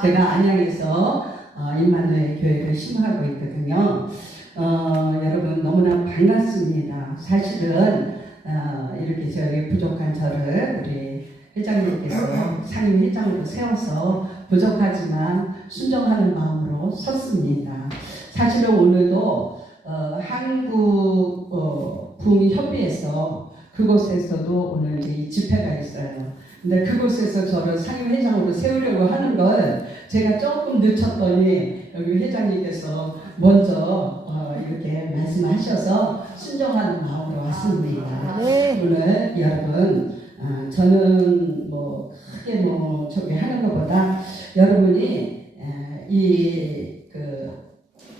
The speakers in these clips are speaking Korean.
제가 안양에서 임마누엘 교회를 심호하고 있거든요. 여러분 너무나 반갑습니다. 사실은 이렇게 저희 부족한 저를 우리 회장님께서 상임 회장으로 세워서 부족하지만 순종하는 마음으로 섰습니다. 사실은 오늘도 한국 부흥협의회에서 그곳에서도 오늘 이제 집회가 있어요. 근데 그곳에서 저를 상임 회장으로 세우려고 하는 걸 제가 조금 늦췄더니 여기 회장님께서 먼저 이렇게 말씀하셔서 순종하는 마음으로 왔습니다. 오늘 여러분 저는 뭐 크게 뭐 저기 하는 것보다 여러분이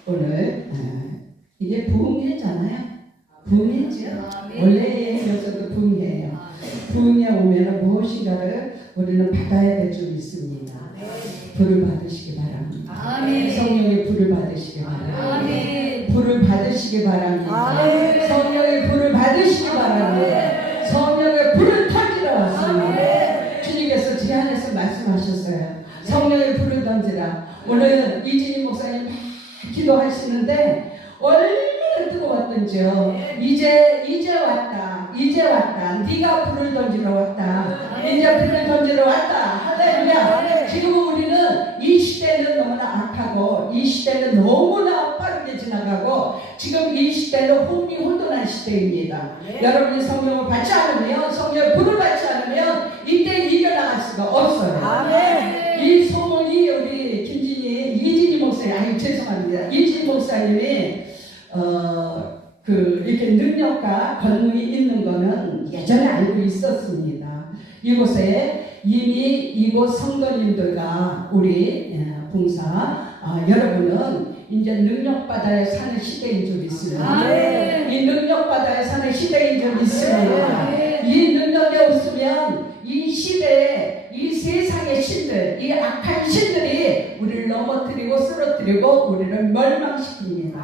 오늘 이게 부흥회잖아요. 부흥회죠. 원래 해서도 부흥회예요. 부흥회 오면 무엇인가를 우리는 받아야 될 줄 믿습니다. 불을 받으시기 바랍니다. 성령의 불을 받으시기 바랍니다. 불을 받으시기 바랍니다. 성령의 불을 받으시기 바랍니다. 성령의 불을 타기로 왔습니다. 주님께서 제 안에서 말씀하셨어요. 성령의 불을 던지라. 오늘 이진희 목사님 막 기도하시는데 얼마나 뜨거웠던지요. 이제 왔다. 이제 왔다. 네가 불을 던지러 왔다. 이제 불을 던지러 왔다. 할렐루야. 지금 우리는 이 시대는 너무나 악하고 이 시대는 너무나 빠르게 지나가고 지금 이 시대는 혼돈한 시대입니다. 여러분이 성령을 받지 않으면 성령의 불을 받지 않으면 이때 이겨나갈 수가 없어요. 이 소문이 우리 이진희 목사님 죄송합니다. 이진희 목사님이 이렇게 능력과 권능이 있는 거는 예전에 알고 있었습니다. 이곳에 이미 이곳 성도님들과 우리 봉사 여러분은 이제 능력바다에 사는 시대인 줄 믿습니다. 이 능력바다에 사는 시대인 줄 믿습니다. 이 능력이 없으면 이 시대에 이 세상의 신들, 이 악한 신들이 우리를 넘어뜨리고 쓰러뜨리고 우리를 멸망시킵니다.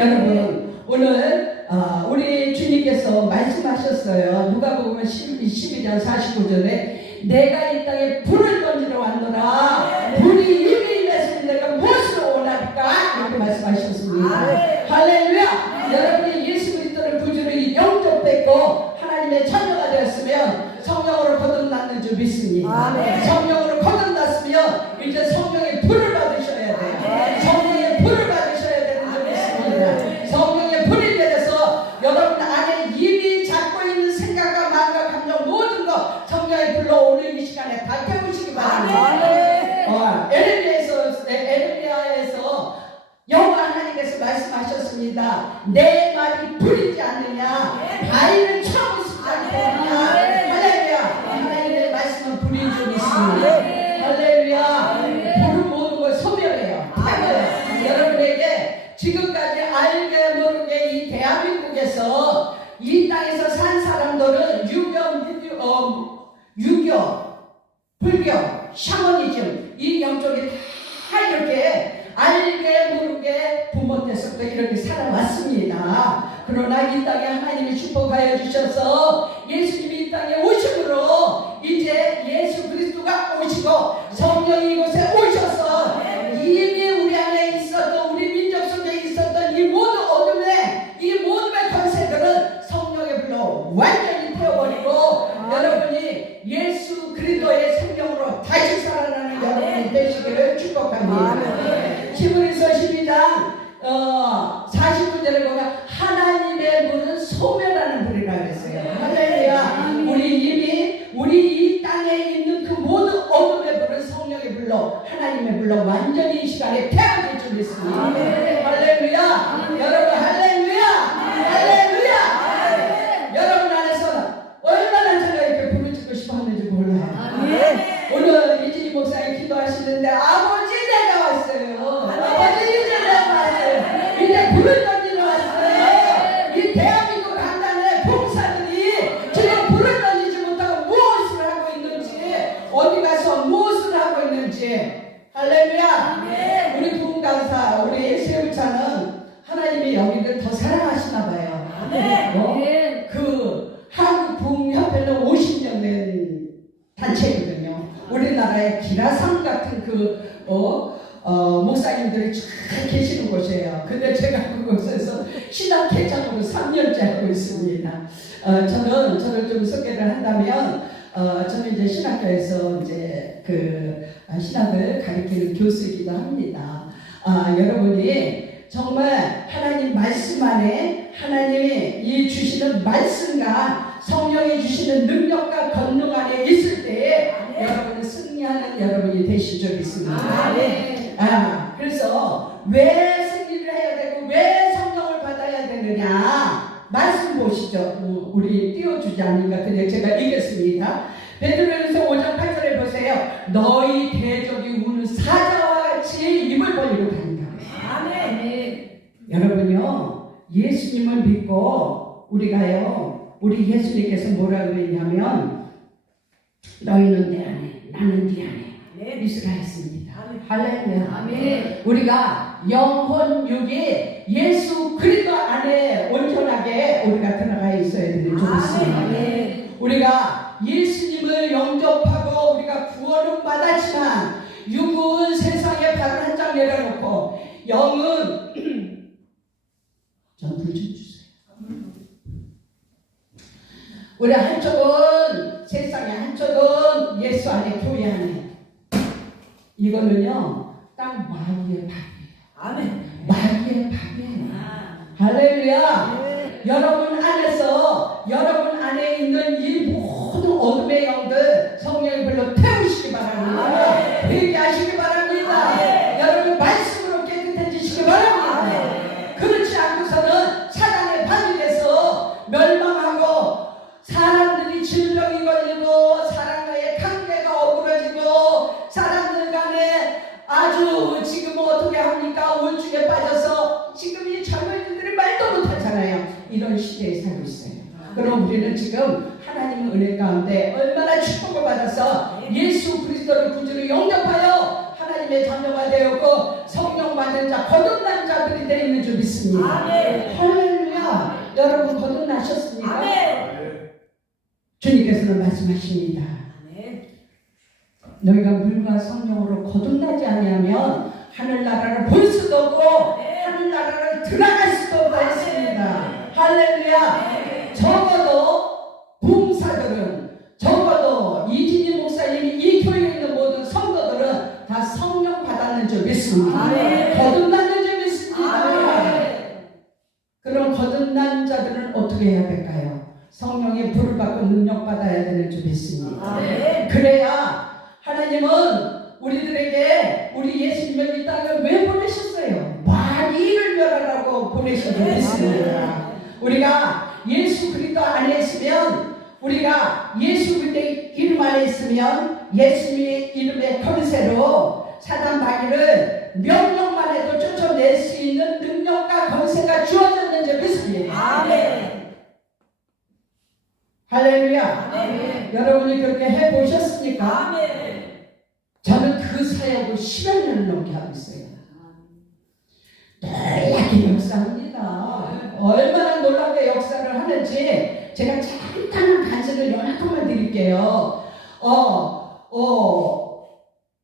여러분 오늘 우리 주님께서 말씀하셨어요. 누가복음 12장 49절에 내가 이 땅에 불을 던지러 왔노라. 불이 이미 임했으니 내가 무엇으로 원할까? 이렇게 말씀하셨습니다. 할렐루야. 여러분이 예수 그리스도를 구주로 영접했고 하나님의 자녀가 되었으면 성령으로 거듭났는 줄 믿습니다. 성령으로 거듭났으면 이제 성령의 불을 받으셔야 돼요. 성령의 불을 받으셔야 되는 줄 믿습니다. 성령의 불이 내려서 여러분 안에 이미 잡고 있는 생각과 마음과 감정 모든 것 성령의 불로 오늘 이 시간에 다 깨우시기 바랍니다. 에레미야에서 여호와 하나님께서 말씀하셨습니다. 내 말이 불이지 않느냐 바위는 처음 쓰지 않느냐. 할렐루야. 하나님의 말씀은 불인 줄 믿습니다. 할렐루야. 불은 모든 걸 소멸해요. 여러분에게 지금까지 알게 모르게 이 대한민국에서 이 땅에서 산 사람들은 유교, 불교, 샤머니즘 이 영적이 다 이렇게 알게 모르게 부모 때서부터 이렇게 살아왔습니다. 그러나 이 땅에 하나님이 축복하여 주셔서 예수님이 이 땅에 오심으로 이제 예수 그리스도가 오시고 성령이 이곳에 오셔서 이미 우리 안에 있었던 우리 민족 속에 있었던 이 모든 어둠의 이 모든의 권세들은 성령의 불로 완전히 태워버리고 여러분이 예수 그리스도의 생명으로 다시 살아나는 여러분이 되시기를 축복합니다. 히브리서 12장 49절에 보면 하나님의 불은 소멸하는 불이라고 했어요. 할렐루야. 우리 이 땅에 있는 그 모든 어둠의 불은 성령의 불로 하나님의 불로 완전히 이 시간에 태워질 줄 믿습니다. 할렐루야. 여러분 할렐루야. 할렐루야. 여러분 안에서 얼마나 제가 이렇게 불을 지고 싶어 하는지 몰라요. 오늘 이진희 목사님 기도하시는데 아버지 내가 왔어요. 아버지 이제 내가 왔어요. 이제 불을 던지러 왔어요. 이 대한민국 한단의 봉사들이 지금 불을 던지지 못하고 무엇을 하고 있는지 어디 가서 무엇을 하고 있는지. 할렐루야. 우리 부흥강사 우리 세우차는 하나님이 여기를 더 사랑하시나 봐요. 그 한국 부흥협회는 50년 된 단체거든요. 우리나라의 기라상 같은 그 목사님들이 쫙 계시는 곳이에요. 근데 제가 그곳에서 신학회장으로 3년째 하고 있습니다. 저를 좀 소개를 한다면, 저는 이제 신학교에서 이제 신학을 가르치는 교수이기도 합니다. 여러분이 정말 하나님 말씀 안에 하나님이 이 주시는 말씀과 성령이 주시는 능력과 권능 안에 있을 때에 여러분은 승리하는 여러분이 되실 줄 믿습니다. 그래서 왜 승리를 해야 되고 왜 성령을 받아야 되느냐 말씀 보시죠. 우리 띄워주지 않는가. 근데 제가 읽겠습니다. 베드로전서 5장 8절에 보세요. 너희 대적이 우는 사자와 같이 입을 벌리고 다닌다. 아멘. 여러분요, 예수님을 믿고 우리 예수님께서 뭐라고 그랬냐면 너희는 내 안에 나는 네 안에 이스라엘입니다. 할렐루야. 아멘. 우리가 영혼 육이 예수 그리스도 안에 온전하게 우리가 들어가 있어야 되는 줄 믿습니다. 우리가 예수님을 영접하고 우리가 구원은 받았지만 육은 세상에 발을 한 장 내려놓고 영은 전 불 좀 주세요. 우리 한쪽은 세상에, 한쪽은 예수 안에, 교회 안에. 이거는요 딱 마귀의 밥이에요. 아멘. 마귀의 밥이에요. 할렐루야. 여러분 안에서, 여러분 안에 있는 이 모든 어둠의 영들 성령이 불러 태우시기 바랍니다. 회개하시기 바랍니다. 여러분 말씀으로 깨끗해지시기 바랍니다. 그렇지 않고서는 사단의 밤이 돼서 멸망하고 사람들이 질병이 걸리고 사람과의 관계가 어그러지고 사람들 간에 아주 지금 어떻게 합니까? 우울증에 빠져서 지금 이 젊은이들이 말도 못하잖아요. 이런 시대에 살고 있어요. 그럼 우리는 지금 하나님의 은혜 가운데 얼마나 축복을 받아서 예수 그리스도를 구주로 영접하여 하나님의 자녀가 되었고 성령 받은 자, 거듭난 자들이 되어 있는 줄 믿습니다. 아멘. 할렐루야. 여러분 거듭나셨습니까? 아멘. 주님께서는 말씀하십니다. 아멘. 너희가 물과 성령으로 거듭나지 아니하면 하늘나라를 볼 수도 없고 하늘나라를 들어갈 수도 없다 했습니다. 할렐루야. 적어도 봉사들은, 적어도 이진희 목사님이 이 교회에 있는 모든 성도들은 다 성령 받았는 줄 믿습니다. 거듭났는 줄 믿습니다. 그럼 거듭난 자들은 어떻게 해야 될까요? 성령의 불을 받고 능력 받아야 되는 줄 믿습니다. 그래야 하나님은 우리들에게 우리 예수님을 이 땅에 왜 보내셨어요? 만일을 멸하라고 보내신 줄 믿습니다. 우리가 예수 그리스도 안에 있으면, 우리가 예수 그리스도의 이름 안에 있으면 예수님의 이름의 권세로 사단 마귀를 명령만 해도 쫓아낼 수 있는 능력과 권세가 주어졌는 줄 믿습니다. 아멘. 할렐루야. 아멘. 여러분이 그렇게 해보셨습니까? 아멘. 저는 그 사역을 10여 년을 넘게 하고 있어요. 놀랍게 역사합니다. 얼마나 놀랍게 역사를 하는지 제가 잠깐만 간증을 요만큼만 드릴게요.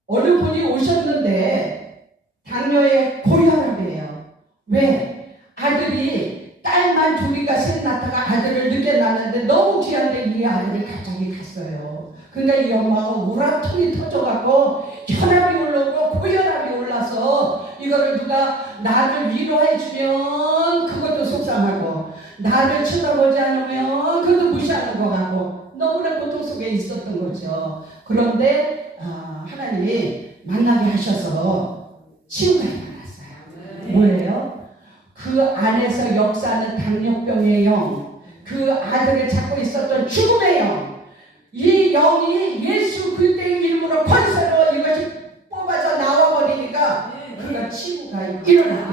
어느 분이 오셨는데 당뇨에 고혈압이에요. 왜? 아들이 딸만 둘이가 셋 낳다가 아들을 늦게 낳았는데 너무 귀한데 이 아들이 갑자기 갔어요. 근데 이 엄마가 우라통이 터져갖고 혈압이 올라오고 고혈압이 올라서 이거를 누가 나를 위로해주면 그것도 속상하고 나를 쳐다보지 않으면 그것도 무시하는 것 같고 너무나 고통 속에 있었던 거죠. 그런데 하나님이 만나게 하셔서 치유가 일어났어요. 뭐예요? 그 안에서 역사하는 당뇨병의 영, 그 아들을 찾고 있었던 죽음의 영, 이 영이 예수 그리스도의 이름으로 권세로 이것이 뽑아서 나와버리니까 그가 치유가 일어나요.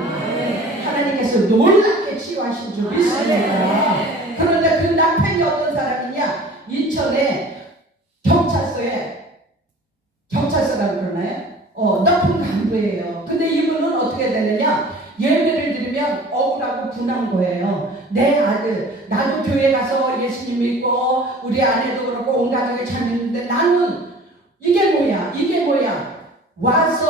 하나님께서 놀랍게 치유하신 줄 믿습니다. 그런데 그 남편이 어떤 사람이냐? 인천에 경찰서라고 그러나요? 높은 간부예요. 근데 이분은 어떻게 되느냐? 예배를 드리면 억울하고 분한 거예요. 내 아들, 나도 교회 가서 예수님 믿고 우리 아내도 그렇고 온 가족이 잘 믿는데 나는 이게 뭐야? 와서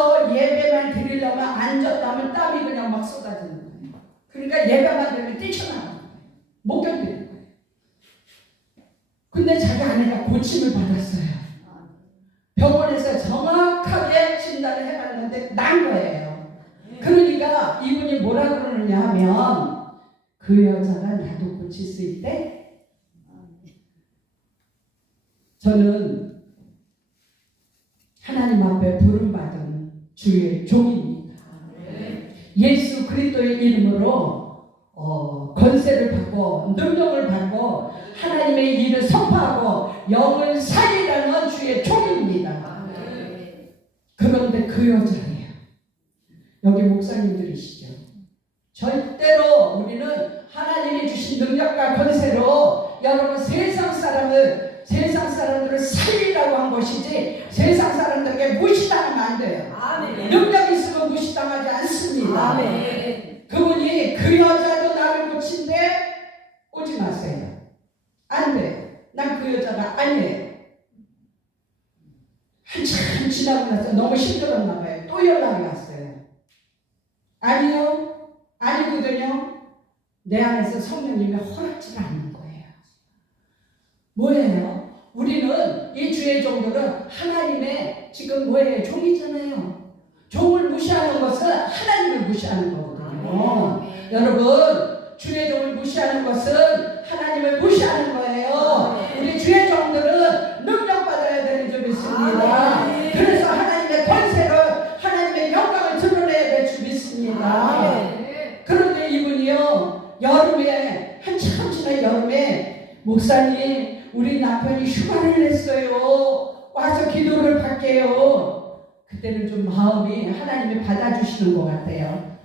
드리려면 앉았다면 땀이 그냥 막 쏟아지는 거예요. 그러니까 예배만 되면 뛰쳐나가는 거예요. 못 견디는 거예요. 근데 자기 아내가 고침을 받았어요. 병원에서 정확하게 진단을 해봤는데 난 거예요. 그러니까 이분이 뭐라 그러느냐 하면 그 여자가 나도 고칠 수 있대? 저는 하나님 앞에 부름받은 주의 종입니다. 예수 그리스도의 이름으로 권세를 받고 능력을 받고 하나님의 일을 선포하고 영을 살리라는 주의 종입니다. 그런데 그 여자예요. 여기 목사님들이시죠. 절대로 우리는 하나님이 주신 능력과 권세로 여러분 세상 사람들을 살리라고 한 것이지 세상 사람들에게 무시당하면 안 돼요. 능력 있으면 무시당하지 않습니다. 그분이 그 여자도 나를 고친데 오지 마세요. 안 돼. 난 그 여자가 아니에요. 한참 지나고 나서 너무 힘들었나 봐요. 또 연락이 왔어요. 아니요. 아니거든요. 내 안에서 성령님이 허락지를 않는 거예요. 뭐예요? 우리는 이 주의 종들은 하나님의 지금 뭐예요? 종이잖아요. 종을 무시하는 것은 하나님을 무시하는 거거든요. 여러분, 주의 종을 무시하는 것은 하나님을 무시하는 거예요. 우리 주의 종들은 능력받아야 되는 줄 믿습니다. 그래서 하나님의 권세를, 하나님의 영광을 드러내야 될 줄 믿습니다. 그런데 이분이요, 여름에, 한참 지난 여름에, 목사님, 우리 남편이 휴가를 냈어요. 와서 기도를 받게요. 그때는 좀 마음이 하나님이 받아주시는 것 같아요.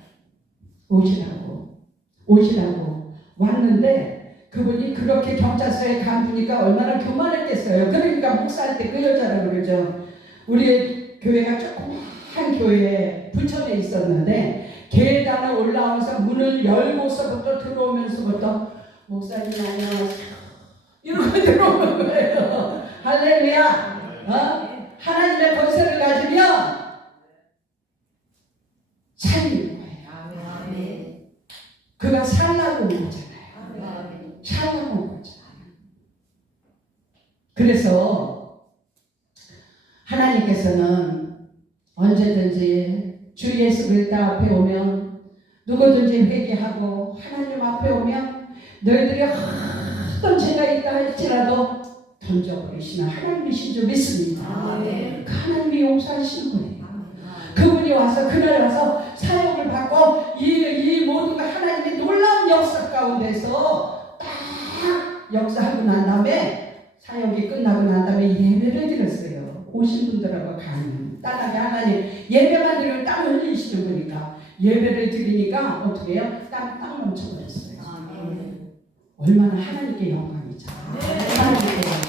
오시라고 왔는데 그분이 그렇게 경찰서에 가보니까 얼마나 교만했겠어요. 그러니까 목사한테 그 여자라고 그러죠. 우리 교회가 조그만 교회에 부천에 있었는데 계단에 올라와서 문을 열고서부터 들어오면서부터 목사님 안녕하세요 이러고 들어오는 거예요. 할렐루야. 하나님의 권세를 가지면 살리는 거예요. 그가 살라고 온 거잖아요. 살라고 온 거잖아요. 그래서 하나님께서는 언제든지 주 예수 그리스도 앞에 오면 누구든지 회개하고 하나님 앞에 오면 너희들이 어떤 죄가 있다 할지라도 던져버리시는 하나님이신 줄 믿습니다. 그 하나님이 용서하시는 거예요. 그분이 와서 그날 와서 사역을 받고 이 모두가 하나님의 놀라운 역사 가운데서 딱 역사하고 난 다음에 사역이 끝나고 난 다음에 예배를 드렸어요. 오신 분들하고 가는 따라게 하나님 예배만 드리면 땀 흘리시는 거니까 예배를 드리니까 어떻게 해요? 땀 넘쳐버렸어요. 얼마나 하나님께 영광이죠. 하나님께 영광.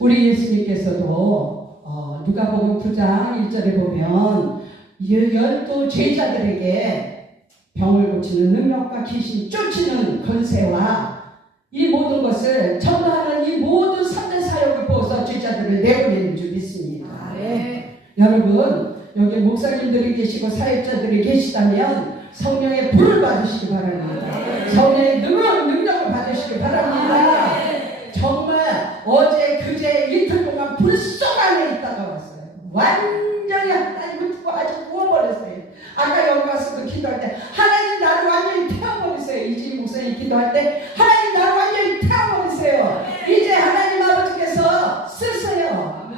우리 예수님께서도 누가복음 9장 1절에 보면 12 제자들에게 병을 고치는 능력과 귀신 쫓치는 권세와 이 모든 것을 전하는 이 모든 3대 사역을 보고서 제자들을 내보내는 줄 믿습니다. 여러분 여기 목사님들이 계시고 사역자들이 계시다면 성령의 불을 받으시기 바랍니다. 성령의 능력을 받으시기 바랍니다. 정말 어제 그제 이틀 동안 불 속 안에 있다가 왔어요. 완전히 하나님을 두고 아주 구워버렸어요. 아까 여기 와서 기도할 때 하나님 나를 완전히 태워버리세요. 이지 목사님 기도할 때 하나님 나를 완전히 태워버리세요. 이제 하나님 아버지께서 쓰세요.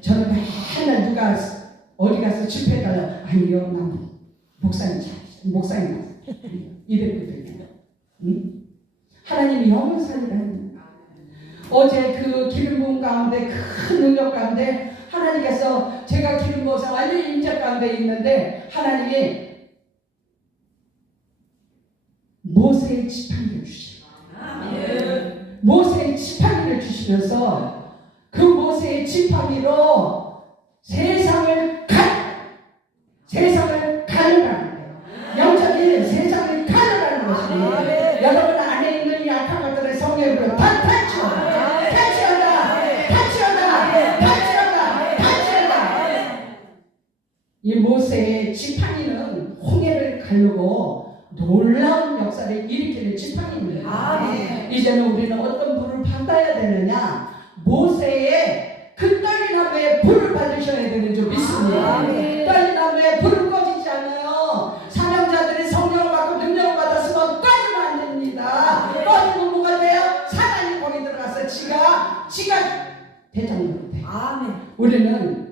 저는 맨날 누가 어디 가서 집회가요. 아니요 난 목사님 이랬거든요. 하나님이 영을 살리라는 어제 그 기름 부음 가운데 큰 능력 가운데 하나님께서 제가 기름 부어서 완전히 임재 가운데 있는데 하나님이 모세의 지팡이를 주시고 모세의 지팡이를 주시면서 그 모세의 지팡이로 세상을 가르라는 거예요. 영적인 세상을 가르라는 것입니다. 여러분 안에 있는 약한 것들의 성령으로 탈취하다. 이 모세의 지팡이는 홍해를 가르고 놀라운 역사를 일으키는 지팡이입니다. 이제는 우리는 어떤 불을 받아야 되느냐? 모세의 그 떨리나무에 불을 받으셔야 되는 줄 믿습니다. 떨리나무에 불을 꺼지지 않아요. 사명자들이 성령을 받고 능력을 받았으면 꺼지면 안 됩니다. 꺼지면 뭐가 돼요? 사단이 거기 들어가서 지가 대장으로 돼요. 우리는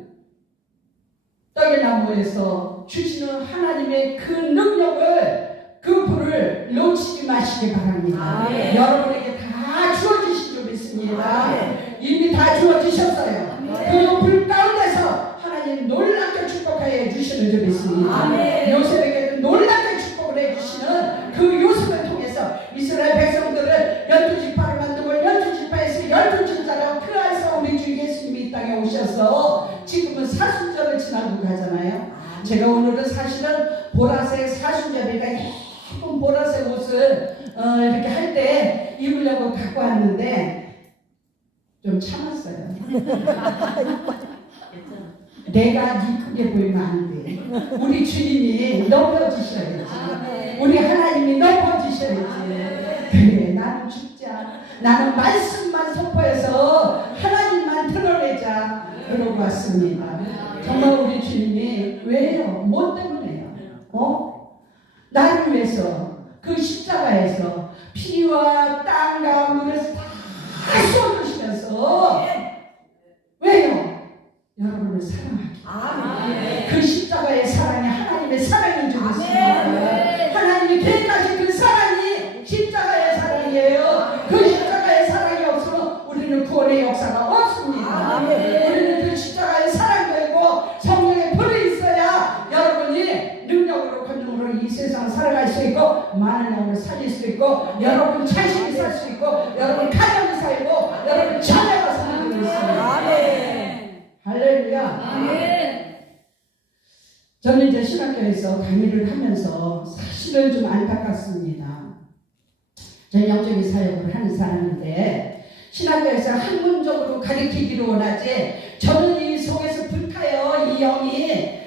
떨리나무에서 주시는 하나님의 그 능력을, 그 불을 놓치지 마시기 바랍니다. 여러분에게 다 주어지신 줄 믿습니다. 이미 다 주어지셨어요. 그 불 가운데서 하나님 놀랍게 축복하여 주시는 줄 믿습니다. 요셉에게도 놀랍게 축복을 해주시는 그 요셉을 통해서 이스라엘 백성들을 12지파를 만들고 12지파에서 12지파로 그 안에서 우리 주 예수님이 이 땅에 오셔서 지금은 사순절을 지나고 가잖아요. 제가 오늘은 사실은 보라색 사순절이니까 예쁜 보라색 옷을 이렇게 할 때 입으려고 갖고 왔는데 좀 참았어요. 내가 이쁘게 보이면 안 돼. 우리 주님이 높여주셔야지. 우리 하나님이 높여주셔야지. 그래, 나는 죽자. 나는 말씀만 선포해서 하나님만 드러내자. 그러고 왔습니다. 정말 우리 주님이 왜요? 뭐 때문에요? 나를 위해서 그 십자가에서 피와 땀과 물을 다 쏟으시면서 왜요? 여러분을 사랑하기. 그 십자가의 사랑이 하나님의 사랑인 줄 믿습니다. 하나님이 계획하신 그 사랑이 십자가의 사랑이에요. 그 십자가의 사랑이 없으면 우리는 구원의 역사가 없습니다. 우리는 그 십자가의 사랑도 있고 성령의 불이 있어야 여러분이 능력으로 권능으로 이 세상을 살아갈 수 있고 많은 영혼을 살릴 수 있고 여러분 자신이 살 수 있고 여러분 가정이 살고 여러분 자녀가 사는 줄 믿습니다. 할렐루야. 저는 이제 신학교에서 강의를 하면서 사실은 좀 안타깝습니다. 저는 영적인 사역을 하는 사람인데 신학교에서 학문적으로 가르치기를 원하지 저는 이 속에서 불타요. 이 영이.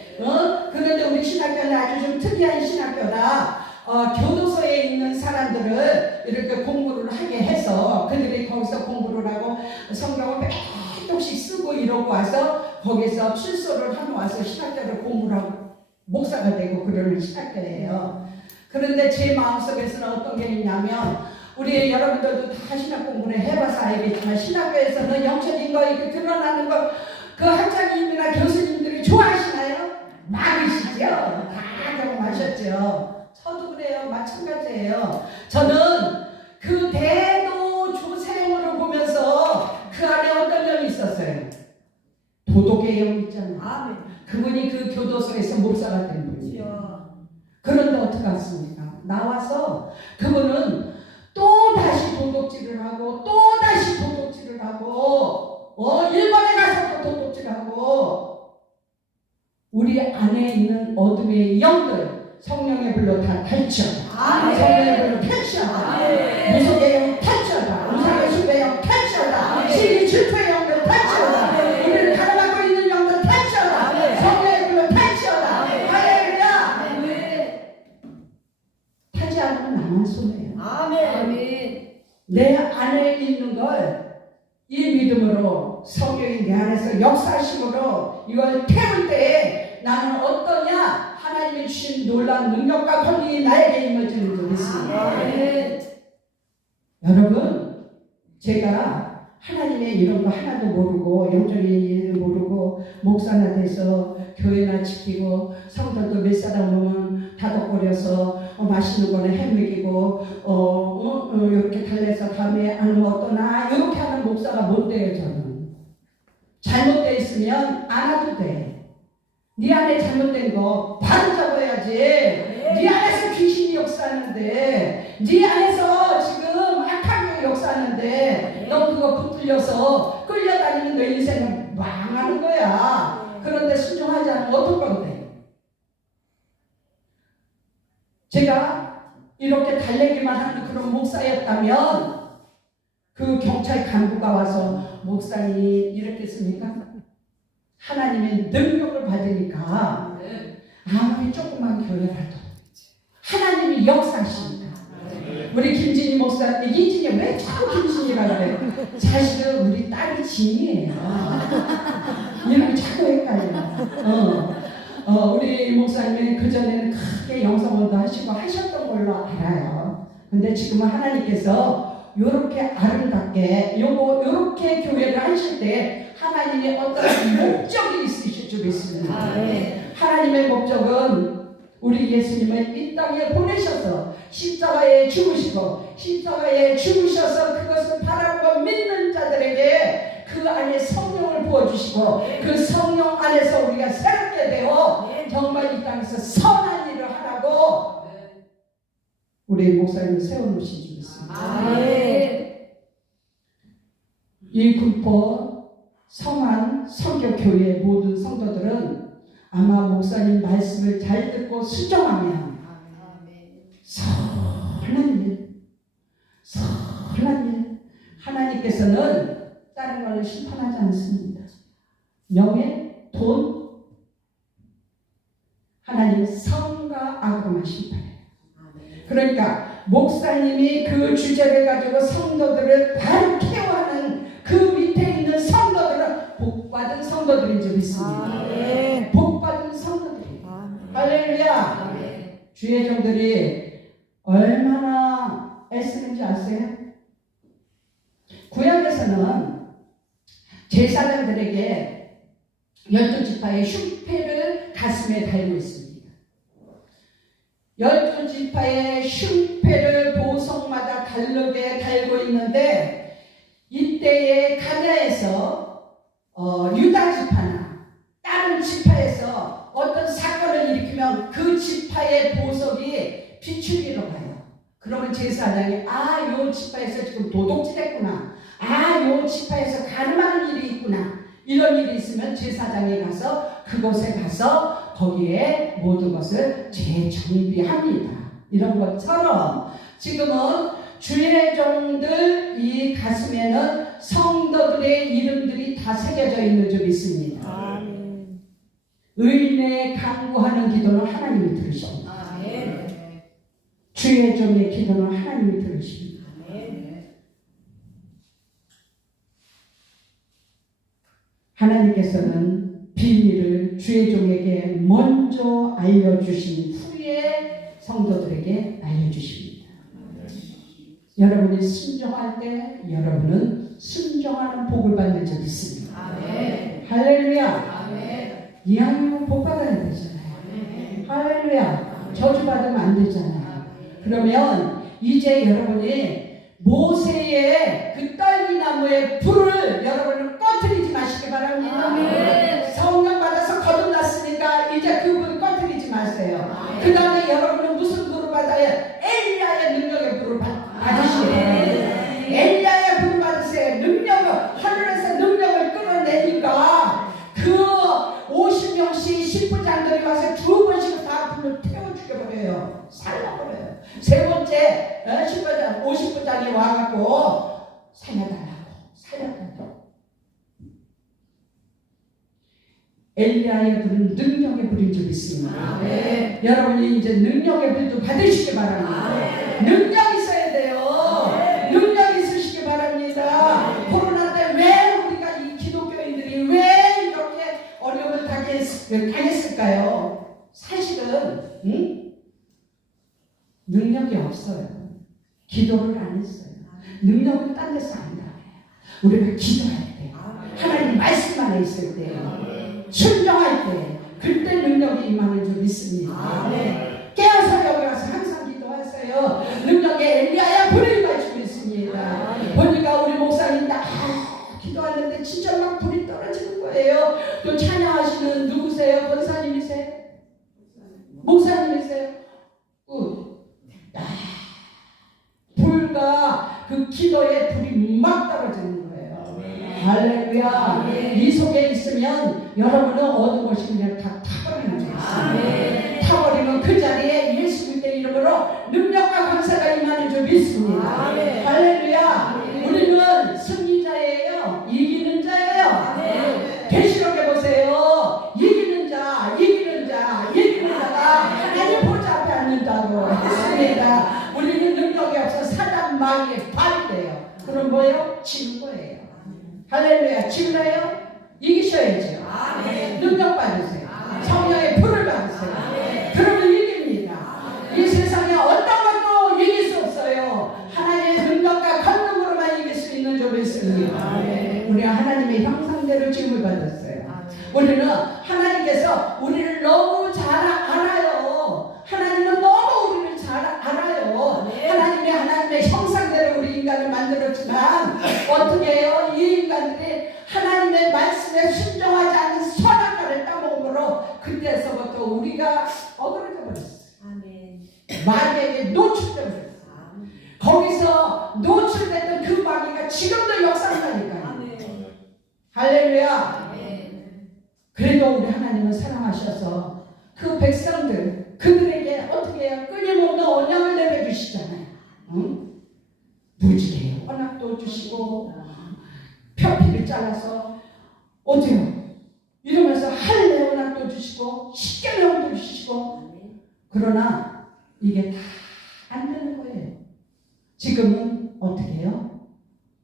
그런데 우리 신학교는 아주 좀 특이한 신학교라 교도소에 있는 사람들을 이렇게 공부를 하게 해서 그들이 거기서 공부를 하고 성경을 백독씩 쓰고 이러고 와서 거기서 출소를 하고 와서 신학교를 공부를 하고 목사가 되고 그러는 신학교예요. 그런데 제 마음속에서는 어떤 게 있냐면 우리 여러분들도 다 신학 공부를 해봐서 알겠지만 신학교에서는 영적인 거 이렇게 드러나는 거 그 학장님이나 교수님들이 좋아하시나요? 많으시죠? 다 경험하셨죠? 저도 그래요. 마찬가지예요. 저는 그 대도 조세호를 보면서 그 안에 어떤 영이 있었어요? 도덕의 영 있잖아요. 그분이 그 교도소에서 목사가 된 분이에요. 그런데 어떻게 했습니까? 나와서 그분은 또 다시 도둑질을 하고 또 다시 도둑질을 하고 일본에 가서 또 도둑질을 하고 우리 안에 있는 어둠의 영들 성령의 불로 다 탈취하다. 성령의 불로 탈취하다. 무속의 영 탈취하다. 우상의 숭배의 영 탈취하다. 시기 질투의 영들 탈취하다. 우리를 가로막고 있는 영들 탈취하다. 성령의 불로 탈취하다. 할렐루야. 타지 않으면 나만 손해요. 내 안에 있는 걸 이 믿음으로 성령이 내 안에서 역사하심으로 이걸 태울 때 나는 어떠냐? 하나님이 주신 놀라운 능력과 권능이 나에게 임해지는 줄 믿습니다. 여러분, 제가 하나님의 이런 거 하나도 모르고 영적인 일을 모르고 목사나 돼서 교회나 지키고 성도도 몇 사람 오면 다독거려서 맛있는 거는 해먹이고 이렇게 달래서 다음에 안 먹었더나 이렇게 하는 목사가 못 돼요. 저는 잘못되어 있으면 안 와도 돼. 네 안에 잘못된 거 바로 잡아야지. 네 안에서 귀신이 역사하는데 네 안에서 지금 악하게 역사하는데 너 그거 붙들려서 끌려다니는 너 인생은 망하는 거야. 그런데 순종하지 않으면 어떨 건데? 제가 이렇게 달래기만 하는 그런 목사였다면 그 경찰 간부가 와서 목사님 이렇게 했습니까? 하나님의 능력을 받으니까 아무리 조그만 교회라도 하나님이 역사하십니다. 우리 김진희 목사님, 김진희 왜 자꾸 김진희가 그래? 사실은 우리 딸이 진이에요. 이름이 자꾸 헷갈려요. 우리 목사님이 그전에는 크게 영성원도 하시고 하셨던 걸로 알아요. 근데 지금은 하나님께서 요렇게 아름답게 요렇게 교회를 하실 때 하나님의 어떤 목적이 있으실 줄 믿습니다. 하나님의 목적은 우리 예수님을 이 땅에 보내셔서 십자가에 죽으시고 십자가에 죽으셔서 그것을 바라보고 믿는 자들에게 그 안에 성령을 부어주시고 그 성령 안에서 우리가 새롭게 되어 정말 이 땅에서 선한 일을 하라고 우리 목사님을 세워놓으신 줄 믿습니다. 이 굴포 성안 성교교회 모든 성도들은 아마 목사님 말씀을 잘 듣고 순종하면 선한 일 하나님께서는 다른 걸로 심판하지 않습니다. 명예, 돈 하나님 성과 악으로만 심판해요. 그러니까 목사님이 그 주제를 가지고 성도들을 바로 케어하는 그 밑에 있는 성도들은 복받은 성도들인 줄 믿습니다. 복받은 성도들이. 할렐루야. 주의 종들이 얼마나 애쓰는지 아세요? 구약에서는 제사장들에게 12지파의 흉패를 가슴에 달고 있습니다. 12지파의 흉패를 보석마다 다르게 달고 있는데 이때의 가나에서 유다지파나 다른 지파에서 어떤 사건을 일으키면 그 지파의 보석이 비추기로 가요. 그러면 제사장이 요 지파에서 지금 도둑질했구나. 요 지파에서 가늠하는 일이 있구나. 이런 일이 있으면 제사장이 가서 그곳에 가서 거기에 모든 것을 재정비합니다. 이런 것처럼 지금은 주의 종들 이 가슴에는 성도들의 이름들이 다 새겨져 있는 줄 믿습니다. 의인의 간구하는 기도는 하나님이 들으십니다. 주의 종의 기도는 하나님이 들으십니다. 하나님께서는 비밀을 주의 종에게 먼저 알려주신 후에 성도들에게 알려주십니다. 여러분이 순종할 때 여러분은 순종하는 복을 받는 줄 믿습니다. 할렐루야. 이왕이면 복 받아야 되잖아요. 할렐루야. 저주 받으면 안 되잖아요. 그러면 이제 여러분이 모세의 그 딸기나무의 불을 여러분은 꺼뜨리지 마시기 바랍니다. 성령 받아서 거듭났으니까 이제 그 불 꺼뜨리지 마세요. 그 다음에 여러분은 무슨 불을 받아야 엘리야의 능력의 불을 받으시기 바랍니다. 엘리야의 불을 받으세요. 능력을 하늘에서 능력을 끌어내니까 그 50명씩 신부장들이 와서 두 번씩 다 불을 태워 죽여버려요. 살려버려요. 세 번째 신부장 50부장이 와갖고 살려달라고 엘리야의 불은 능력의 불인 줄 믿습니다. 여러분이 이제 능력의 불도 받으시기 바랍니다. 능력 있어야 돼요. 능력 있으시기 바랍니다. 코로나 때 왜 우리가 이 기독교인들이 왜 이렇게 어려움을 당했을까요? 사실은 능력이 없어요. 기도를 안 했어요. 능력은 딴 데서 안 나와요. 우리가 기도할 때, 하나님 말씀 안에 있을 때, 순종할 때, 그때 능력이 임하는 줄 믿습니다. 깨어서 여기 와서 항상 기도하세요. 능력의 엘리야의 불이 임할 줄 믿습니다. 보니까 우리 목사님 다 기도하는데 진짜 막 불이 떨어지는 거예요. 또 찬양하시는 누구세요? 권사님이세요? 목사님이세요? 불과 그 기도에 불이 막 떨어지는 거예요. 할렐루야. 이 속에 있으면 여러분은 어느 것이 그냥 다 타버리는 줄 믿습니다. 타버리면 그 자리에 예수 그리스도의 이름으로 능력과 감사가 임하는 줄 믿습니다. 할렐루야. 우리는 승리자예요. 이기는 자예요. 계시록에 보세요. 이기는 자, 이기는 자, 이기는 마귀의 발이 돼요. 그럼 뭐예요? 지는 거예요. 할렐루야. 지나요? 이기셔야죠. 능력 받으세요. 성령의 불을 받으세요. 그러면 이깁니다. 이 세상에 어떤 것도 이길 수 없어요. 하나님의 능력과 권능으로만 이길 수 있는 점이 있습니다. 우리가 하나님의 형상대로 지음을 받았어요. 우리는 하나님께서 우리를 너무 잘 알아요. 하나님은 너무 우리를 잘 알아요. 하나님의 형상대로 우리 인간을 만들었지만 어떻게 해요? 이 인간들이 하나님의 말씀에 순종하지 않는 선악과를 따먹음으로 그때서부터 우리가 어그러져 버렸어요. 마귀에게 노출되어 버렸어요. 거기서 노출됐던 그 마귀가 지금도 역사한다니까요. 할렐루야. 그래도 우리 하나님은 사랑하셔서 그 백성들 그들에게 어떻게 해요? 끊임없는 언약을 내려주시잖아요. 응? 무지개의 언약도 주시고 표피를 잘라서 어때요? 이러면서 할례 언약도 주시고 십계명도 주시고 그러나 이게 다 안 되는 거예요. 지금은 어떻게 해요?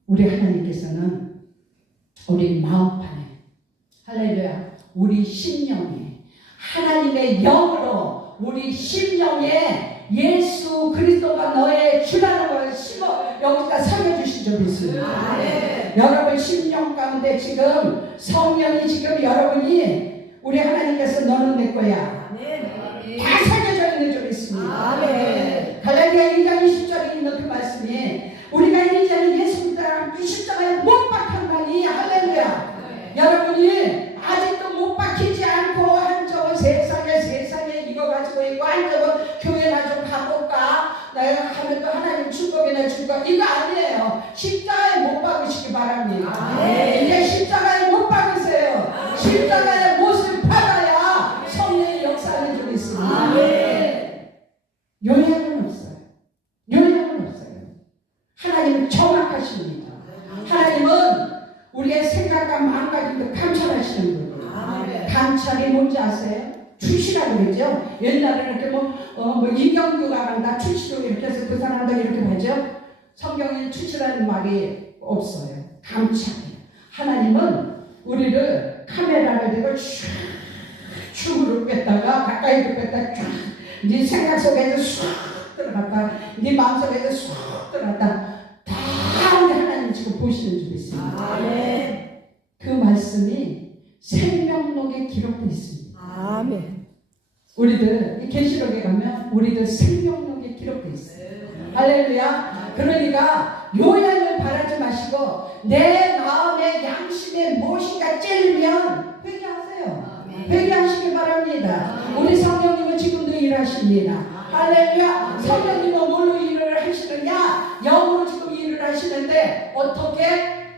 우리 하나님께서는 우리 마음판에 할렐루야 우리 심령에 하나님의 영으로 우리 심령에 예수 그리스도가 너의 주라는 걸 심어 여기다 새겨주신 적이 있습니다. 여러분 심령 가운데 지금 성령이 지금 여러분이 우리 하나님께서 너는 내 거야 다 새겨져 있는 적이 있습니다. 갈라디아 2장 20절에 있는 그 말씀이 우리가 이제는 예수 그리스도랑 십자가에 못 박혔나니 할렐루야. 여러분이 아직도 못 박히지 않고 한쪽은 세상에 이거 가지고 있고 한쪽은 교회나 좀 가볼까 내가 하면 또 하나님 축복이나 줄까 이거 아니에요. 십자가에 못 박으시기 바랍니다. 이제 십자가에 못 박으세요. 십자가에 못을 박아야 성령의 역사하는 줄 있습니다. 요약은 없어요. 요약은 없어요. 하나님은 정확하십니다. 하나님은 우리의 생각과 마음가짐도 감찰하시는 거예요. 감찰이 뭔지 아세요? 출시라고 그러죠. 옛날에는 이렇게 뭐 이경규가 한다 출시로 이렇게 해서 그 사람들 이렇게 하죠. 성경에 출시라는 말이 없어요. 감찰이에요. 하나님은 우리를 카메라를 대고 슉 축으로 뺐다가 가까이 뺐다가 쫙 네 생각 속에서 쑥 들어갔다 네 마음 속에서 쑥 들어갔다 다 우리 하나님 지금 보시는 줄 있습니다. 그 말씀이 생명록에 기록되어 있습니다. 우리들 이 계시록에 가면 우리들 생명록에 기록되어 있어요. 할렐루야. 그러니까 요양을 바라지 마시고 내 마음의 양심에 무엇인가 찔리면 회개하세요. 회개하시기 바랍니다. 우리 성령님은 지금도 일하십니다. 할렐루야. 성령님은 뭘로 일을 하시느냐? 영으로 지금 일을 하시는데 어떻게?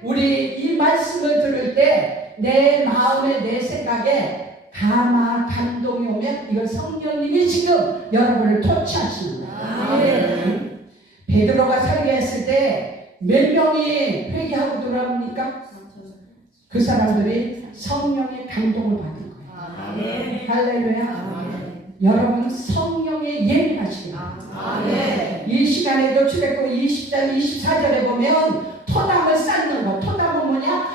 우리 이 말씀을 들을 때 내 마음에 내 생각에 감동이 오면 이걸 성령님이 지금 여러분을 토치하시는 거예요. 베드로가 설교했을 때 몇 명이 회개하고 돌아옵니까? 그 사람들이 성령의 감동을 받은 거예요. 할렐루야. 여러분 성령에 예민하시기 바랍니다. 이 시간에도 출애굽 20장 24절에 보면 토담을 쌓는 거. 토담은 뭐냐?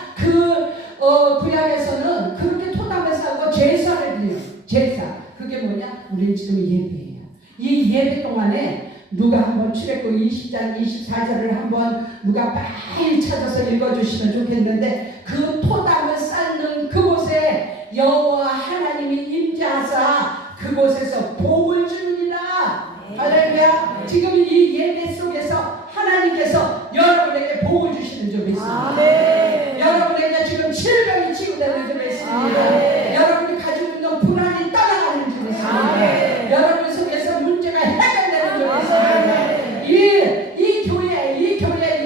구약에서는 그렇게 토담을 쌓고 제사를 드려요. 제사. 그게 뭐냐? 우리는 지금 예배예요. 이 예배 동안에 누가 한번 출애굽 20장 24절을 한번 누가 빨리 찾아서 읽어주시면 좋겠는데 그 토담을 쌓는 그곳에 여호와 하나님이 임재하사 그곳에서 복을 줍니다. 할렐루야. 지금 이 예배 속에서 하나님께서 여러분에게 복을 주시는 점이 있습니다. 여러분에게 지금 질병이 치유되는 점이 있습니다. 여러분이 가지고 있는 불안이 떠나가는 점이 있습니다. 여러분 속에서 문제가 해결되는 점이 있습니다. 이 교회, 이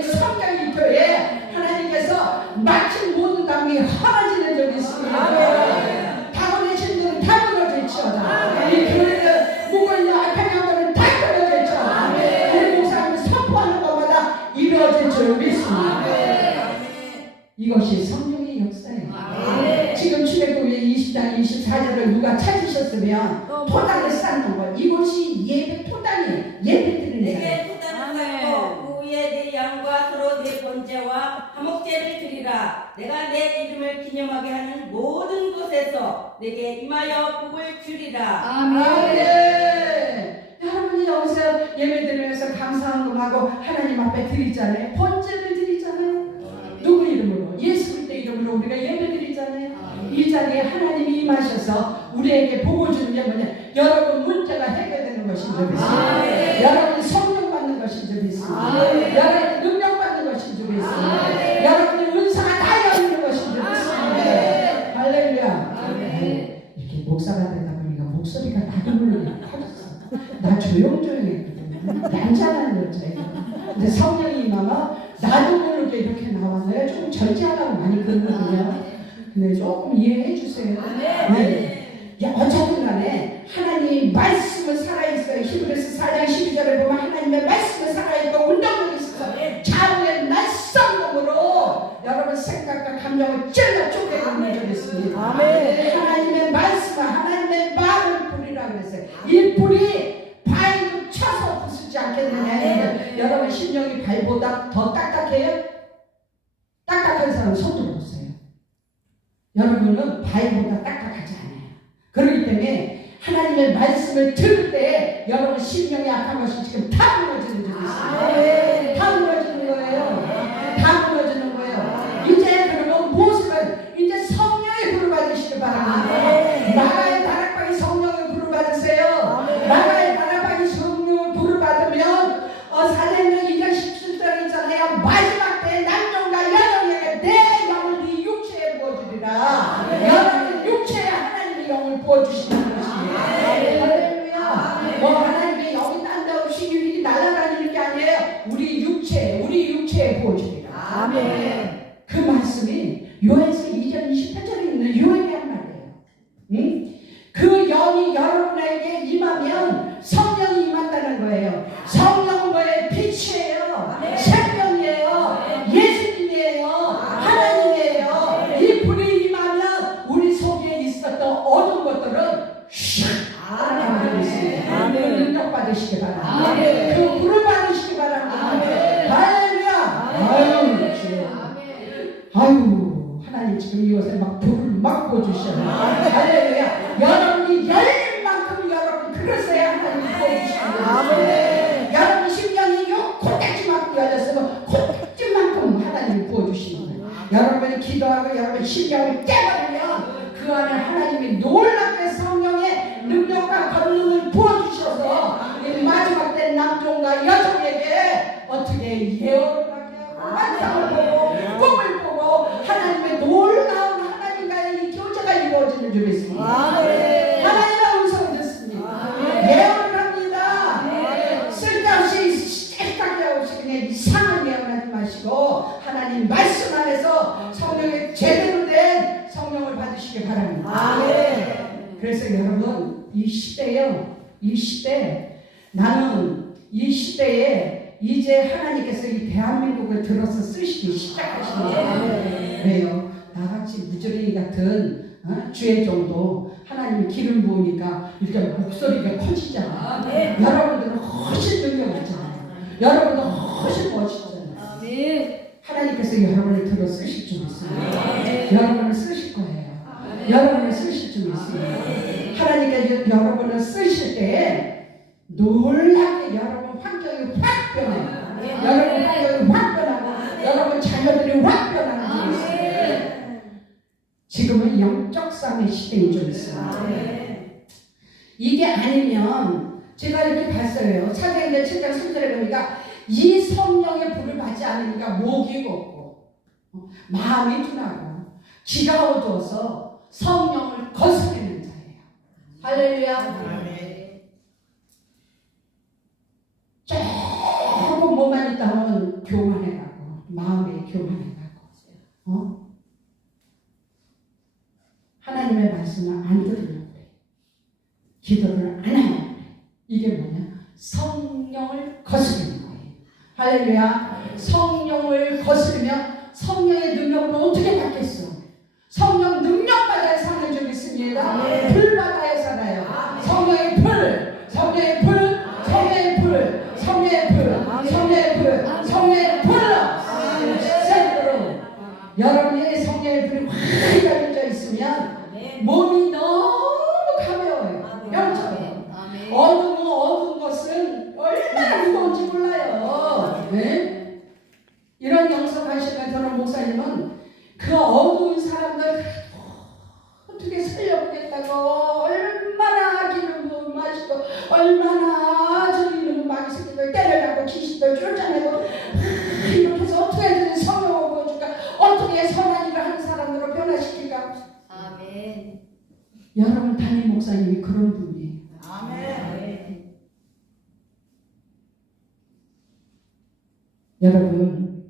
성경 이 교회 하나님께서 마침 모든 담이 헐어지는 점이 있습니다. 타고내신 분은 다 끊어질지어다. 이 교회는 무거운 악한 영혼은 다 끊어질지어다. 우리 목사님이 선포하는 것마다 이루어질 줄 믿습니다. 이것이 성령의 역사예요. 지금 출애굽의 20장 24절을 누가 찾으셨으면 토단을 쌓는 것 이것이 예배 토단이에요. 예배 드리는 거예요. 성령을 기념하게 하는 모든 곳에서 내게 임하여 복을 주리라. 아멘. 여러분이 여기서 예배드리면서 감사한금하고 하나님 앞에 드리잖아요. 번제를 드리잖아요. 누구 이름으로? 예수 그리스도 이름으로 우리가 예배드리잖아요. 이 자리에 하나님이 임하셔서 우리에게 복을 주는 게 뭐냐? 여러분 문제가 해결되는 것인 줄 믿습니다. 여러분 성령 받는 것인 줄 믿습니다. 여러분 능력 받는 것인 줄 믿습니다. 여러분의 은사가 다 열리는 것인 줄 믿습니다. 할렐루야. 이렇게 목사가 되다 보니까 목소리가 나도 모르게 커졌어. 나 조용조용했거든요. 얌전한 여자예요. 근데 성령이 임하면 나도 모르게 이렇게 나와서요. 조금 절제하다고 많이 그러거든요. 근데 조금 이해해 주세요. 네. 야, 어쨌든 간에 하나님 말씀은 살아있어요. 히브리서 4장 12절에 보면 하나님의 말씀은 살아있고 운동력이 있어서 좌우의 날성금으로 여러분 생각과 감정을 찔러 쪼개는 적이 있습니다. 하나님의 말씀은 하나님의 말을 뿌리라고 그랬어요. 이 뿌리 바위도 쳐서 부수지 않겠느냐. 여러분 심령이 발보다 더 딱딱해요? 딱딱한 사람 손 들어보세요. 여러분은 바위보다 딱딱하지 않아요. 그렇기 때문에 하나님의 말씀을 들을 때 여러분 심령이 약한 것이 지금 다 무너지는 줄 믿습니다. 다 무너지는 거예요. 다 무너지는 거예요. 이제 그러면 무엇을 이제 성령의 불을 받으시기 바랍니다. 나라의 다락방이 성령의 불을 받으세요. 나라의 다락방이 성령의 불을 받으면 사도행전 2장 17절 있잖아요. 마지막 때 남녀가 여러분에게 내 영을 네 육체에 부어주리라. 여러분 육체에 하나님의 영을 부어주시는 것입니다. 할렐루야. 뭐 하나님의 영이 딴 데 없이 유익이 날아다니는 게 아니에요. 우리 육체에 부어주리라. 아멘. 그 말씀이 요한서 2장 28절에 있는 요한의 한 말이에요. 응? 그 영이 여러분에게 임하면 성령이 임한다는 거예요. 성령은 뭐예요? 빛이에요. 생명이에요. 예수님이에요. 하나님이에요. 이 불이 임하면 우리 속에 있었던 어두운 것들은 슉 있습니다. 그 능력 받으시기 바랍니다. 그 불을 받으시기 바랍니다. 할렐루야. 아유, 하나님 지금 이곳에 막 불을 막 부어주셔요. 할렐루야. 여러분이 열린 만큼 여러분 그릇에 하나님 부어주시는 여러분 심령이 요 콧대지만큼 열렸으면 콧대지만큼 하나님이 부어주시는 거예요. 여러분이 기도하고 여러분 심령을 깨버리면 그 안에 하나님이 놀랍게 성령의 능력과 권능을 부어주셔서 이 마지막 때 남종과 여종에게 어떻게 예언을 하게 하고 환상을 보고 꿈을 보고 하나님의 놀라운 하나님과의 이 교제가 이루어지는 줄 믿습니다. 하나님의 음성을 듣습니다. 예언을 합니다. 쓸데없이 쓸데없이 그냥 이상한 예언하지 마시고 하나님 말씀 안에서 성령의 제대로 된 성령을 받으시기 바랍니다. 그래서 여러분 이 시대에 나는 이 시대에 이제 하나님께서 이 대한민국을 들어서 쓰시기 시작하시네요. 왜요? 나같이 무저랭이 같은 주의 정도 하나님이 기름 부으니까 이렇게 목소리가 커지잖아. 여러분들은 훨씬 능력하잖아요. 여러분도 훨씬 멋있잖아요. 하나님께서 여러분을 들어 쓰실 줄 믿습니다. 여러분을 쓰실 거예요. 여러분을 쓰실 줄 믿습니다. 하나님께서 여러분을 쓰실 때 놀랍게 여러분 환경이 확 변해요. 여러분 환경이 확 변하고 여러분 자녀들이 확 변하는 줄 믿습니다. 지금은 영적상의 시대인 줄 믿습니다. 이게 아니면 제가 이렇게 봤어요. 사도행전 7장 3절에 보니까 이 성령의 불을 받지 않으니까 목이 걷고 마음이 둔하고 기가 어두워서 성령을 거스르는 자예요. 할렐루야. 조금 뭐만 있다면 교만해가고 마음이 교만해가고 하나님의 말씀을 안 들으려고 그래. 기도를 안 하려고 그래. 이게 뭐냐? 성령을 거스르는 거예요. 할렐루야. 성령을 거스르면 성령의 능력으로 어떻게 받겠어? 성령 능력받아야 사는 줄 믿습니다. 불받아야 살아요. 성령의 불, 성령의 불, 성령의 불, 성령의 불, 성령의 불, 성령의 불. 여러분의 성령의 불이 확 기다려져 있으면 몸이 너무 가벼워요. 영적으로. 어두운 것은 얼마나 무거운지 몰라요. 네? 이런 영성하시는 저런 목사님은 그 어두운 사람들 어떻게 살려보겠다고 얼마나 기름 부음 마시고 얼마나 저기는 많이 새끼들 때려잡고 귀신들 쫓아내고 이렇게 해서 어떻게 성령을 보여줄까, 어떻게 선한 일을 하는 사람으로 변화시킬까. 아멘. 여러분 담임 목사님이 그런 분이에요. 아멘. 여러분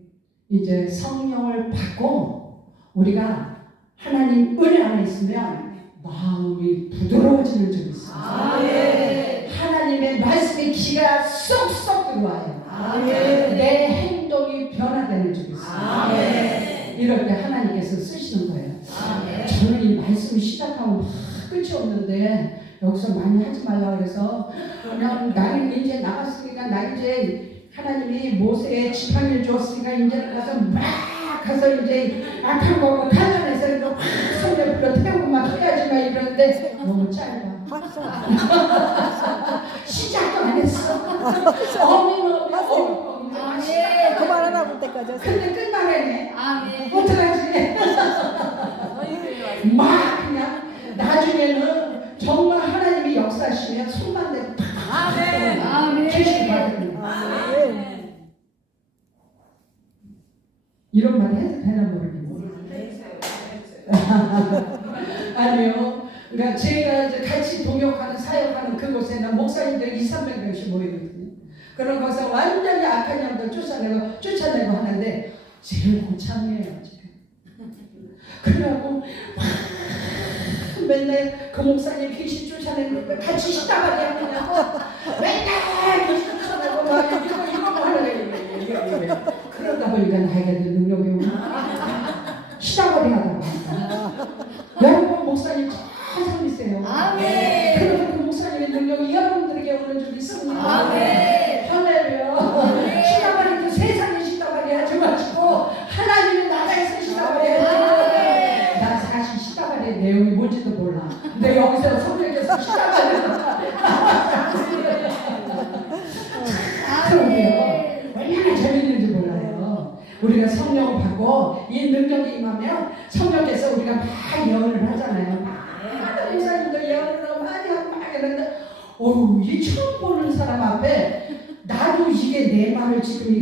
이제 성령을 받고 우리가 하나님 은혜 안에 있으면 마음이 부드러워지는 적이 있어요. 아멘. 하나님의 말씀이 귀가 쏙쏙 들어와요. 아멘. 내 행동이 변화되는 적이 있어요. 아멘. 이럴 때 하나님께서 쓰시는 거예요. 아멘. 저는 이 말씀을 시작하면 막 끝이 없는데 여기서 많이 하지 말라 그래서 그냥 나는 이제 나갔으니까 나 이제 하나님이 모세의 지팡이를 줬으니까 이제 가서 막 가서 이제 악한 거고 가난해서 이거 막 손에 불러 태우고 막 해야지 막 이러는데 너무 짧아. 시작도 안 했어. 어미는 아멘. 그만하라고 할 때까지 했어요. 근데 끝나네. 아멘. 어떡하지? 막 그냥 나중에는 정말 하나님이 역사하시면 손만 대고 아멘. 아멘. 주시기 바랍니다. 아멘. 이런 말 해도 되나 모르겠네요. 아니요. 그러니까 제가 이제 같이 동역하는 사역하는 그곳에는 목사님들 200~300명씩 모이거든요. 그런 것을 완전히 악한 영들 쫓아내고 하는데 제일 고참이에요 지금. 그러고 맨날 그 목사님 귀신 쫓아내는 걸 같이 시다발이 하느냐고 맨날 귀신 쫓아내고 막 이거 하려고 그러다 보니까 나에게 능력이 오나 시다발이 하더라고. 여러분 목사님 잘 섬기세요. 아멘. 그러면 그 목사님의 능력이 여러분들에게 오는 줄 믿습니다. 아멘. 할렐루야. 시다발이도 세상에 시다발이 하지 마시고 하나님의 나라에서 시다발이 하지 마시고. 나 사실 시다발의 내용이 뭔지도 몰라. 근데 여기서 성경에서 시다발이 그러게요. 얼마나 재밌는지 몰라요. 우리가 성령을 받고 이 능력이 임하면 성령께서 우리가 막 예언을 하잖아요. 막 목사님도 예언을 많이 하고 막 이러는데 이 처음 보는 사람 앞에 나도 이게 내 말을 지금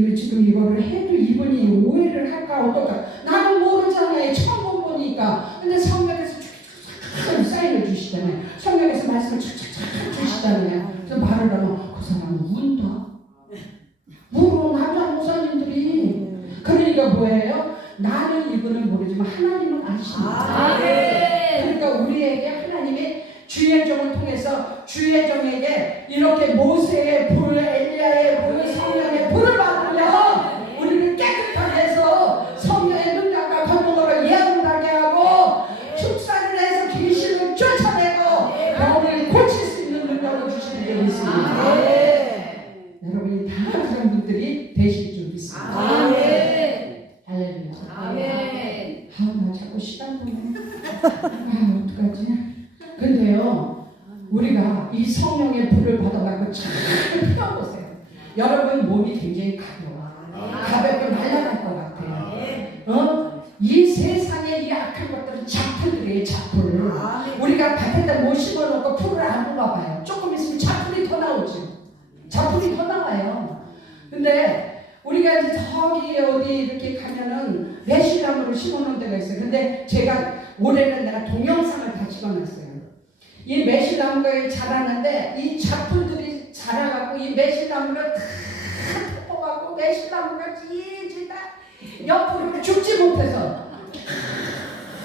이거를 해도 이분이 오해를 할까 어떨까 나는 모르잖아요. 처음 보니까. 근데 성령께서 촥촥 사인을 주시잖아요. 성령께서 말씀을 촥촥 주시잖아요. 그래서 말을 하면 그 사람은 운다. 모르는 남자 목사님들이. 그러니까 뭐예요? 나는 이분을 모르지만 하나님은 아십니다. 아멘. 그러니까 우리에게 하나님이 주의 종을 통해서 주의 종에게 이렇게 모세의 불, 엘리야의 불, 성령의 불을 받으면 우리를 깨끗하게 해서 성령의 능력과 권능으로 예언하게 하고 축사를 해서 귀신을 쫓아내고 병을 고칠 수 있는 능력을 주시는 게 있습니다. 여러분이 다 그런 분들이 되실 줄 믿습니다. 할렐루야. 아멘. 나 자꾸 시간 보네. 어떡하지? 근데요, 우리가 이 성령의 불을 받아가지고 잘 피워보세요. 여러분 몸이 굉장히 가볍게 날아갈 것 같아요. 이 세상에 이 악한 것들은 잡풀들이에요, 잡풀. 우리가 밭에다 못 심어놓고 풀을 안 뽑아봐요. 조금 있으면 잡풀이 더 나오죠. 잡풀이 더 나와요. 근데 우리가 이제 저기 어디 이렇게 가면은 매실나무를 심어놓은 데가 있어요. 근데 제가 올해는 내가 동영상을 다 찍어놨어요. 이 매실나무가 자라는데 이 잡풀들이 자라갖고 이 매실나무를 다 뽑아갖고 매실나무가 질질 다 옆으로 죽지 못해서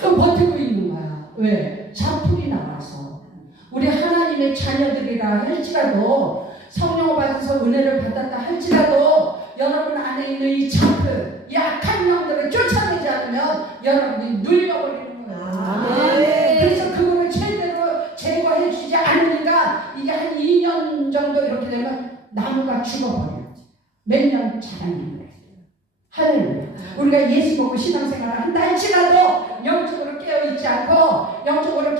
또 버티고 있는 거야. 왜? 잡풀이 나와서. 우리 하나님의 자녀들이라 할지라도 성령을 받아서 은혜를 받았다 할지라도 여러분 안에 있는 이 잡풀, 이 악한 영들을 쫓아내지 않으면 여러분이 눌려버리는 거예요. 그래서 그거를 제대로 제거해 주지 않으니까 이게 한 2년 정도 이렇게 되면 나무가 죽어버려요. 몇 년 자라는 거예요. 할렐루야. 우리가 예수 보고 신앙생활을 한다 할지라도 영적으로 깨어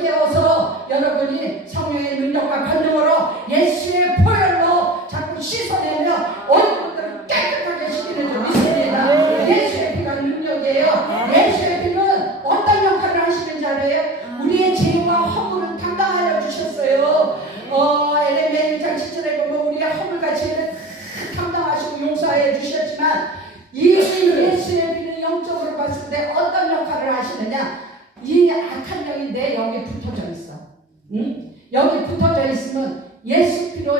깨워서 여러분이 성령의 능력과 권능으로 예수의 보혈로 자꾸 씻어내며 어린 것들을 깨끗하게 시키는 줄 믿습니다. 예수의 피가 능력이에요. 예수의 피는 어떤 역할을 하시는지 알아요? 우리의 죄와 허물을 담당하여 주셨어요. 에레미야 1장 7절에 보면 우리의 허물과 죄를 담당하시고 용서해 주셨지만 이 예수의 피는 영적으로 봤을 때 어떤 역할을 하시느냐? 이 악한 영이 내 여기 붙어져 있어. 응? 여기 붙어져 있으면 예수 피로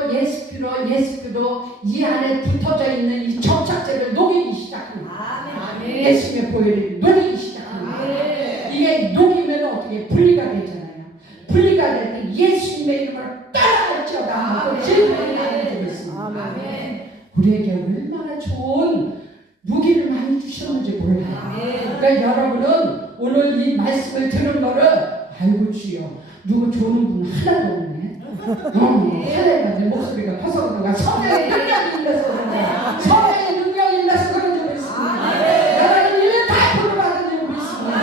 이 안에 붙어져 있는 이 접착제를 녹이기 시작합니다. 예수의 보혈이 녹이기 시작합니다. 이게 녹이면 어떻게 분리가 되잖아요. 분리가 될 때 예수님의 이름으로 따라갈지어다 하고 질문이 되고 있습니다. 우리에게 얼마나 좋은 무기를 많이 주셨는지 몰라요. 그러니까 여러분은 오늘 이 말씀을 들은 거를 아이고 주여 누구 좋은 분 하나도 없네. 하나가 내 목소리가 커서 그런가 성령의 능력이 있어서 그런가 성령의 능력이 있어서 그런 줄 믿습니다. 여러분 일을 다 풀어받은 줄 믿습니다.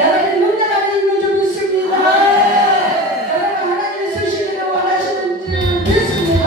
여러분 능력 안에 있는 줄 믿습니다. 여러분 하나님의 쓰시기를 원하시는 줄 믿습니다.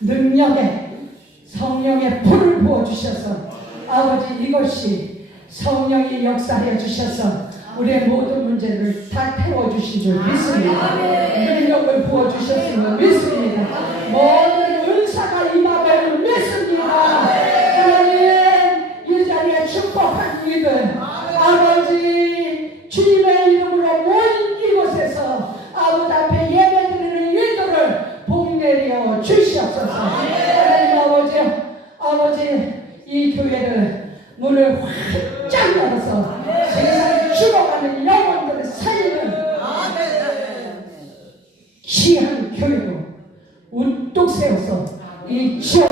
능력에 성령의 불을 부어주셔서 아버지 이것이 성령이 역사하여 주셔서 우리의 모든 문제를 다 태워주신 줄 믿습니다. 능력을 부어주셨음을 믿습니다. 모든 은사가 임함을 믿습니다. 하나님 이 자리에 축복한 이들 아버지 주님의 이름으로 모인 이곳에서 아버지 앞에 예배드리는 이들을 복 내려 주시옵소서. 하나님 아버지 이 교회를 문을 활짝 열어서 세상에 죽어가는 영혼들을 살리는 귀한 교회로 우뚝 세워서 이 지역